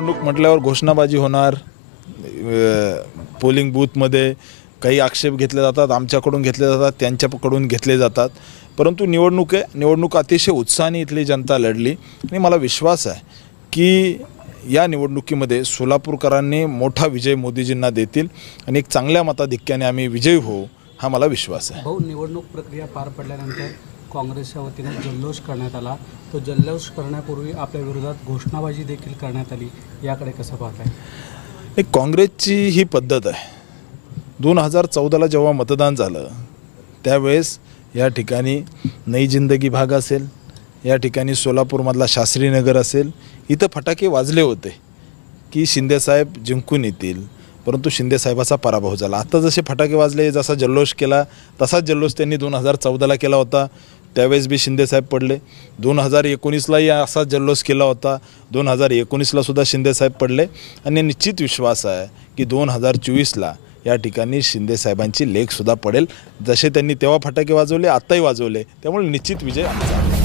निवडणूक म्हटल्यावर घोषणाबाजी होणार, पोलिंग बूथमध्ये काही आक्षेप घेतले जातात, आमच्याकडून घेतले जातात, त्यांच्याकडून घेतले जातात. परंतु निवडणूक अतिशय उत्साहाने इथली जनता लढली आणि मला विश्वास आहे की या निवडणुकीमध्ये सोलापूरकरांनी मोठा विजय मोदीजींना देतील आणि एक चांगल्या मताधिक्याने आम्ही विजयी होऊ, हा मला विश्वास आहे. भाऊ, निवडणूक प्रक्रिया पार पडल्यानंतर काँग्रेसच्या वतीने जल्लोष करण्यात आला. तो जल्लोष करण्यापूर्वी आपल्या विरोधात घोषणाबाजी देखील करण्यात आली. याकडे कसं पाहताय? काँग्रेसची ही पद्धत आहे. 2014ला जेव्हा मतदान झालं त्यावेळेस या ठिकाणी नई जिंदगी भाग असेल, या ठिकाणी सोलापूरमधला शास्त्रीनगर असेल, इथं फटाके वाजले होते की शिंदेसाहेब जिंकून येतील, परंतु शिंदेसाहेबाचा पराभव झाला. आता जसे फटाके वाजले, जसा जल्लोष केला तसाच जल्लोष त्यांनी 2014ला केला होता, त्यावेळेस बी शिंदेसाहेब पडले. 2019लाही असाच जल्लोष केला होता, 2019ला सुद्धा शिंदेसाहेब पडले. आणि निश्चित विश्वास आहे की 2024ला या ठिकाणी शिंदेसाहेबांची लेखसुद्धा पडेल. जसे त्यांनी तेव्हा फटाके वाजवले, आत्ताही वाजवले, त्यामुळे निश्चित विजय आमचा आहे.